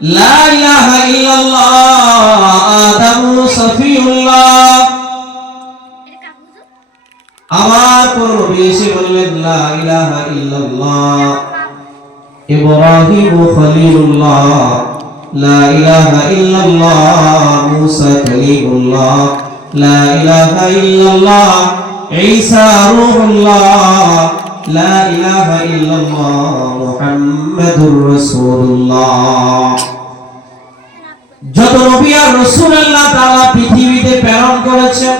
লা ইলাহা ইল্লাল্লাহ আদামু সফিউল্লাহ। আমার পর নবী এসে বললেন লা ইলাহা ইল্লাল্লাহ ইব্রাহিম খলিলুল্লাহ, লা ইলাহা ইল্লাল্লাহ মুসা কালিমুল্লাহ, লা ইলাহা ইল্লাল্লাহ ঈসা রূহুল্লাহ, লা ইলাহা ইল্লাল্লাহ মুহাম্মাদুর রাসূলুল্লাহ। যত নবী আর রাসূল আল্লাহ তাআলা পৃথিবীতে প্রেরণ করেছেন,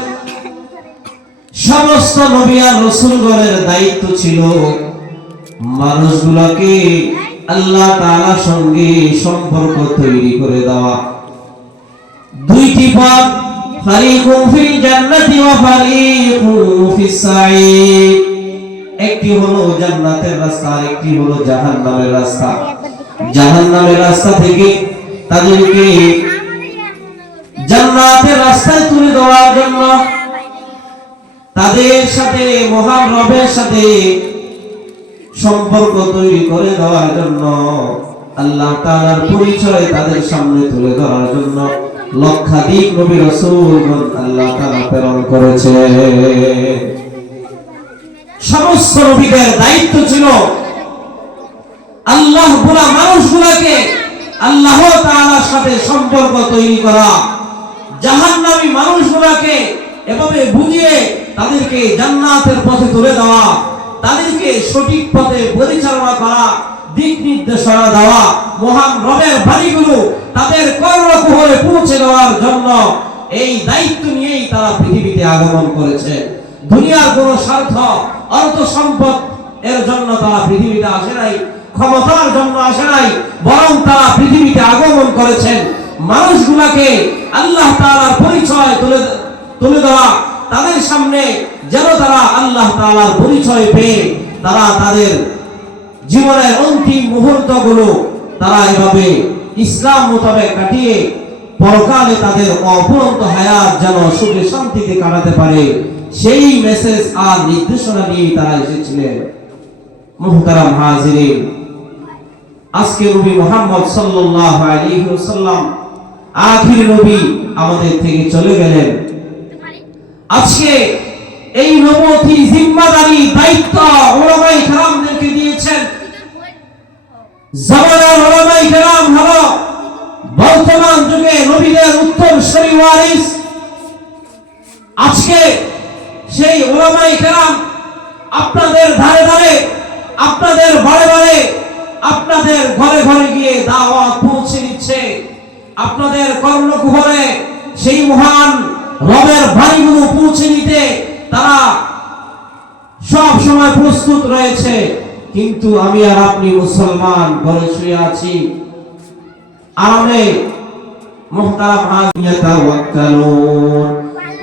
সমস্ত নবী আর রাসূলগণের দায়িত্ব ছিল মানুষগুলোকে আল্লাহ তাআলার সঙ্গে সম্পর্ক তৈরি করে দেওয়া। দুইটি পথ, ফারিকুম ফিল জান্নাতি ওয়া ফারিকুম ফিস সাঈদ। একটি হলো জান্নাতের রাস্তা, আর একটি হলো জাহান্নামের রাস্তা। জাহান্নামের রাস্তা থেকে তাদেরকে জান্নাতের রাস্তায় তুলে দেওয়ার জন্য, তাদের সাথে মহান রবের সাথে সম্পর্ক তৈরি করে দেওয়ার জন্য, আল্লাহ তাআলার পরিচয় তাদের সামনে তুলে ধরার জন্য লক্ষাধিক নবী রাসূলগণ আল্লাহ তাআলা প্রেরণ করেছে। সমস্ত নবীদের দায়িত্ব ছিল আল্লাহ বলা মানুষগুলোকে আল্লাহ তাআলার সাথে সম্পর্ক তৈরি করা, জাহান্নামী মানুষগুলোকে এভাবে বুঝিয়ে তাদেরকে জান্নাতের পথে তুলে দেওয়া, তাদেরকে সঠিক পথে পরিচালনা করা, দিক নির্দেশনা দেওয়া, মহান রবের বাণীগুলো তাদের কর্ণকুহরে পৌঁছে দেওয়ার জন্য এই দায়িত্ব নিয়েই তারা পৃথিবীতে আগমন করেছে। দুনিয়ার কোনো স্বার্থ, অর্থ সম্পদ এর জন্য তারা পৃথিবীতে আসে নাই, ক্ষমতার জন্য আসে নাই, বরং তারা পৃথিবীতে আগমন করেছেন মানুষগুলোকে আল্লাহ তাআলার পরিচয় তুলে দেওয়া, তাদের সামনে যেন তারা আল্লাহ তাআলার পরিচয় পেয়ে তারা তাদের জীবনের অন্তিম মুহূর্তগুলো তারা এভাবে ইসলাম মোতাবেক কাটিয়ে পরকালে তাদের অফুরন্ত হায়াত যেন সুখে শান্তিতে কাটাতে পারে, সেই মেসেজ আর নির্দেশনা নিয়ে তারা এসেছিলেন। মুহতারাম হাজিরিন, আজকে নবী মুহাম্মদ সাল্লাল্লাহু আলাইহি ওয়াসাল্লাম আখির নবী আমাদের থেকে চলে গেলেন। আজকে এই নবুয়তি জিম্মাদারি দায়িত্ব উলামায়ে কেরামদেরকে দিয়েছেন। জামানার উলামায়ে কেরাম হলো বর্তমান যুগে নবীদের উত্তরসূরি ওয়ারিস। আজকে সেই উলামায়ে কেরাম আপনাদের ধারে ধারে, আপনাদের বাড়ি বাড়ি, আপনাদের ঘরে ঘরে গিয়ে দাওয়াত পৌঁছে দিচ্ছে। আপনাদের কর্ণকুহরে সেই মহান রবের বাণীগুলো পৌঁছে দিতে তারা সব সময় প্রস্তুত রয়েছে। কিন্তু আমি আর আপনি মুসলমান ঘরে শুয়ে আছি আরামে। মুহতারাম হাজিয়াতাওয়াক্কালুন,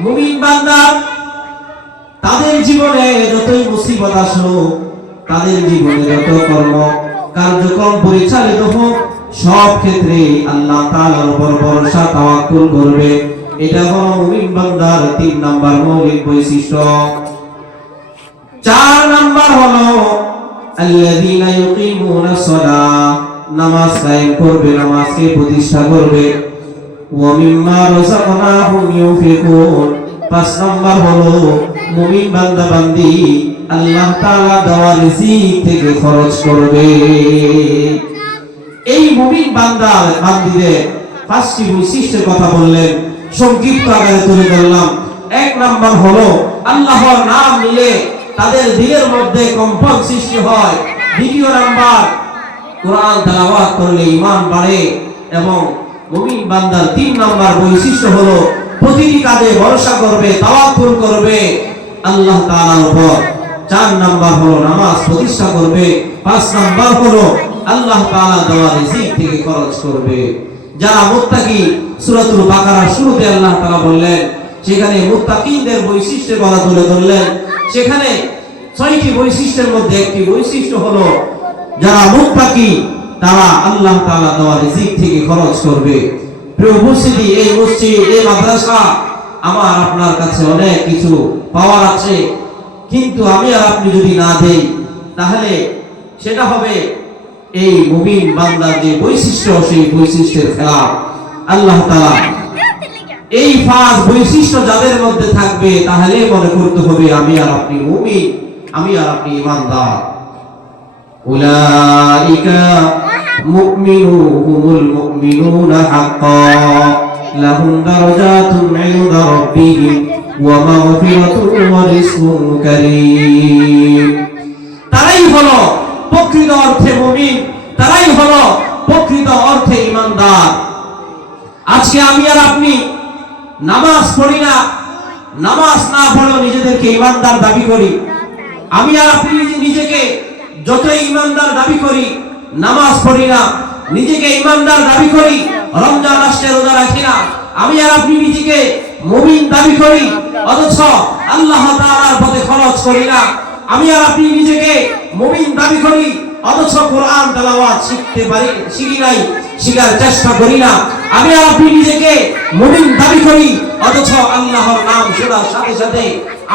মুমিন বান্দা তাদের জীবনে যতই মুসিবত আসুক, তাদের জীবনে যত কর্ম কার্যক্রম পরিচালিত হোক, সব ক্ষেত্রে আল্লাহ তাআলার উপর ভরসা তাওয়াক্কুল করবে। এটা হলো মুমিন বান্দার 3 নাম্বার মৌলিক বৈশিষ্ট্য। 4 নাম্বার হলো আল্লাযীনা ইউকিমুনাস সালাহ, নামাজ কায়েম করবে, নামাজকে প্রতিষ্ঠা করবে। ওয়া মিম্মা রাযাকনাহুম ইউনফিকুন, 5 নাম্বার হলো মুমিন বান্দা বান্দি আল্লাহ তাআলা দেওয়া রিজিক থেকে খরচ করবে। এই মুমিন বান্দা বান্দিদের 5টি বৈশিষ্ট্যের কথা বললেন, সংক্ষিপ্ত আকারে তুলে ধরলাম। 1 নাম্বার হলো আল্লাহর নাম নিলে তাদের দিলের মধ্যে কম্পন সৃষ্টি হয়। 2 নাম্বার, কোরআন তেলাওয়াত করলে ঈমান বাড়ে। এবং মুমিন বান্দার 3 নাম্বার বৈশিষ্ট্য হলো প্রতিটি কাজে ভরসা করবে, তাওয়াক্কুল করবে আল্লাহ তাআলার উপর। 4 নাম্বার হলো নামাজ প্রতিষ্ঠা করবে। 5 নাম্বার হলো আল্লাহ তাআলা দেওয়া রিজিক থেকে খরচ করবে। যারা মুত্তাকি, সূরাতুল বাকারার শুরুতে আল্লাহ তাআলা বললেন, সেখানে মুত্তাকিদের বৈশিষ্ট্যের কথা তুলে ধরলেন। সেখানে 6টি বৈশিষ্ট্যের মধ্যে একটি বৈশিষ্ট্য হলো যারা মুত্তাকি তারা আল্লাহ তাআলা দেওয়া রিজিক থেকে খরচ করবে। প্রিয় উপস্থিতি, এই মসজিদ, এই মাদ্রাসা, আমার আপনার কাছে অনেক কিছু পাওয়ার আছে, কিন্তু আমি আর আপনি যদি না দেই তাহলে সেটা হবে এই মুমিন বান্দার যে বৈশিষ্ট্য, সেই বৈশিষ্ট্যের খেলাফ। আল্লাহ তাআলা এই পাঁচ বৈশিষ্ট্য যাদের মধ্যে থাকবে, তাহলে মনে করতে হবে আমি আর আপনি মুমিন, আমি আর আপনি ঈমানদার। উলাইকা মুমিনুহুমুল মুমিনুনা হাক্কান লাহুম দারাজাতুন ইনদা রাব্বিহিম ওয়া মাগফিরাতুন ওয়া রিজকুন কারীম। তারাই হলো প্রকৃত অর্থে মুমিন, তারাই হলো প্রকৃত অর্থে ঈমানদার। আজকে আমি আর আপনি নামাজ পড়ি না, নামাজ না পড়েও নিজেদেরকে ঈমানদার দাবি করি। আমি আর আপনি নিজেকে যতই ঈমানদার দাবি করি, নামাজ পড়ি না, নিজেকে ঈমানদার দাবি করি, রমজান আসলে রোজা রাখি না, আমি আর আপনি নিজেকে মুমিন দাবি করি, অথচ আল্লাহ তাআলার পথে খরচ করি না। আমি আর আপনি নিজেকে মুমিন দাবি করি, অথচ কোরআন তেলাওয়াত শিখি নাই, শিখার চেষ্টা করি না। আমি আর আপনি নিজেকে মুমিন দাবি করি, অথচ আল্লাহর নাম শোনার সাথে সাথে,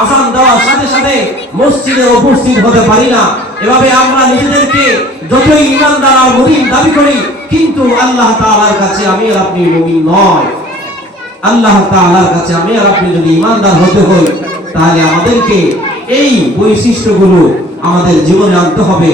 আযান দেওয়ার সাথে সাথে মসজিদে উপস্থিত হতে পারি না। এভাবে আমরা নিজেদেরকে যতই ঈমানদার আর মুমিন দাবি করি, কিন্তু আল্লাহ তাআলার কাছে আমি আর আপনি মুমিন নয়। আল্লাহ তাআলার কাছে আমি আর আপনি যদি ঈমানদার হতে হই, তাহলে আমাদেরকে এই বৈশিষ্ট্যগুলো আমাদের জীবনে আনতে হবে।